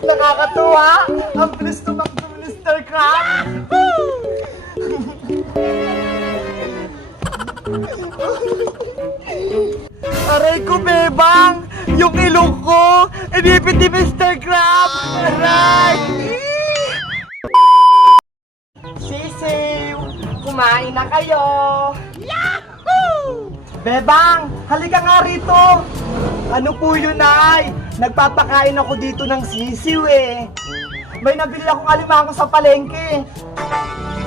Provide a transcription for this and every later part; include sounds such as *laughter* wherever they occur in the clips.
Nakakatuwa! Ang bilis tumakbo, Mr. Crab! Aray ko, bebang! Yung ilong ko! Inipit ni Mr. Crab! Aray! Sisiw! Kumain na kayo! Yahoo! Bebang! Halika nga rito! Ano po yun, ay? Nagpapakain ako dito ng sisiw eh. May nabili akong alimango sa palengke.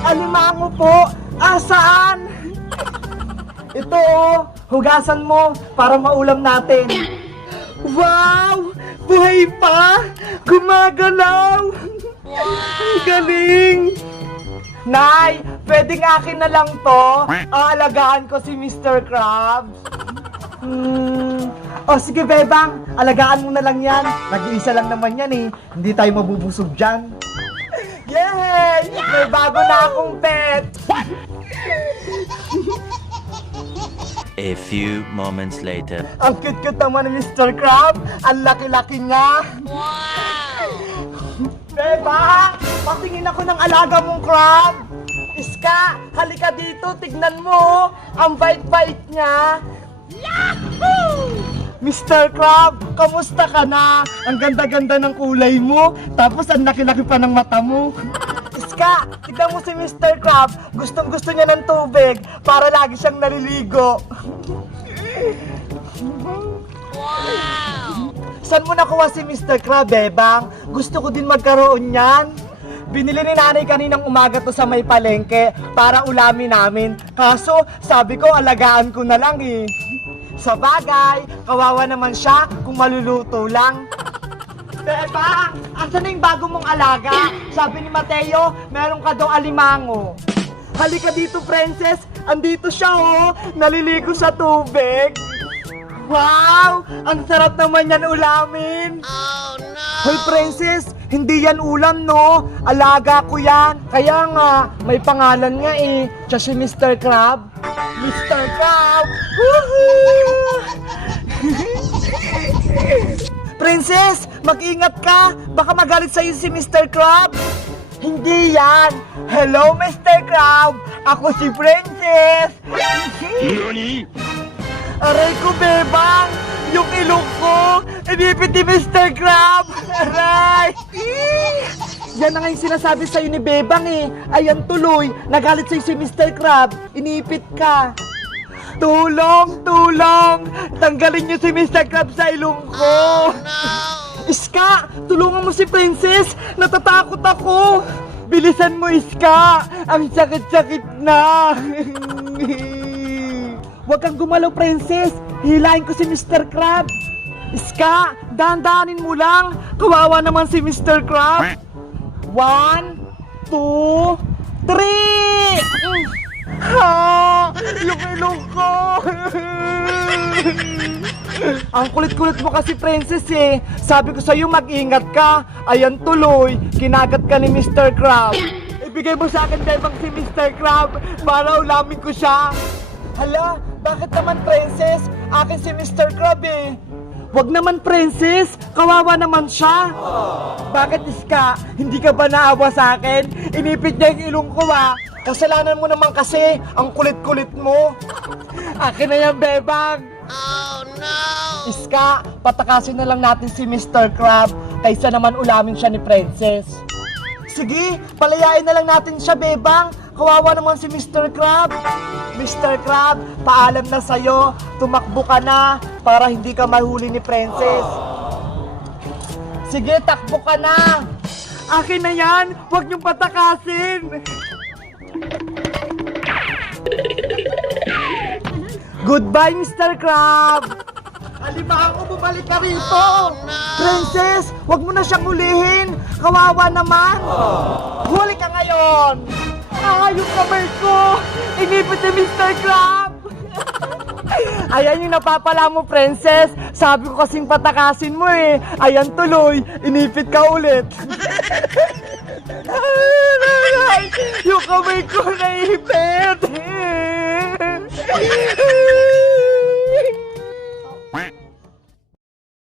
Alimango po? Ah, saan? Ito oh, hugasan mo para maulam natin. Wow! Buhay pa! Gumagalaw! Galing! Nay, pwedeng akin na lang to. Aalagaan ko si Mr. Krabs. Hmm. O sige, Bebang. Alagaan mo na lang yan. Nag-iisa lang naman yan eh. Hindi tayo mabubusog dyan. Yay! May bago na akong pet! A few moments later. Ang cute-cute naman ni Mr. Crab. Ang laki-laki niya. Beba, patingin ako ng alaga mong crab. Iska, halika dito, tignan mo. Ang bait-bait niya. Yahoo! Mr. Crab, kamusta ka na? Ang ganda-ganda ng kulay mo, tapos ang laki-laki pa ng mata mo. Iska, tignan mo si Mr. Crab, gustong gusto niya ng tubig para lagi siyang naliligo. Saan mo nakuha si Mr. Crab, Bebang? Gusto ko din magkaroon niyan. Binili ni nanay kaninang umaga to sa may palengke para ulamin namin. Kaso, sabi ko, alagaan ko na lang eh. Sa bagay, kawawa naman siya kung maluluto lang. *laughs* Bebang, asan na yung bago mong alaga? Sabi ni Mateo, meron ka daw alimango. Halika dito, princess. Andito siya, oh. Naliligo sa tubig. Wow! Ang sarap naman yan ulamin! Oh no! Hoy princess, hindi yan ulam no? Alaga ko yan. Kaya nga, may pangalan nga eh. Siya si Mr. Crab. Mr. Crab! Woohoo! princess, mag-ingat ka. Baka magalit sa'yo si Mr. Crab. Hindi yan. Hello, Mr. Crab. Ako si Princess. Aray ko, Bebang! Yung ilong ko! Inipit ni Mr. Crab! Aray! Yan na nga yung sinasabi sa'yo ni Bebang eh. Ayan tuloy, nagalit sa'yo si Mr. Crab. Inipit ka. Tulong! Tulong! Tanggalin niyo si Mr. Crab sa ilong ko! Iska! Tulungan mo si Princess! Natatakot ako! Bilisan mo, Iska! Ang sakit-sakit na! *laughs* Huwag kang gumalaw, princess! Hilahin ko si Mr. Crab! Iska, dandanin mo lang! Kawawa naman si Mr. Crab! One, two, three! Ha! Yung ilong ko! Ang kulit-kulit mo kasi, princess eh. Sabi ko sa'yo, mag-ingat ka. Ayan tuloy, kinagat ka ni Mr. Crab. Ibigay mo sa akin, Bebang, si Mr. Crab para ulamin ko siya. Hala, bakit naman princess? Akin si Mr. Crab eh. Wag naman princess, kawawa naman siya. Bakit iska? Hindi ka ba naawa sa akin? Inipit niya yung ilong ko ah. Kasalanan mo naman kasi, ang kulit-kulit mo. *laughs* Akin na yan, Bebang. Oh no! Iska, patakasin na lang natin si Mr. Crab kaysa naman ulamin siya ni Princess. Sige, palayain na lang natin siya, Bebang. Kawawa naman si Mr. Crab. Mr. Crab, paalam na sa'yo. Tumakbo ka na para hindi ka mahuli ni Princess. Sige, takbo ka na. Akin na yan. Huwag niyong patakasin. Goodbye, Mr. Crab. Alimango, bumalik ka rito! Princess, wag mo na siyang hulihin! Kawawa naman! Huli ka ngayon! Yung kamay ko! Inipit ni Mr. Crab! *laughs* Ayan yung napapala mo, Princess! Sabi ko kasing patakasin mo eh! Ayan tuloy, inipit ka ulit! *laughs* Yung kamay ko naipit! *laughs*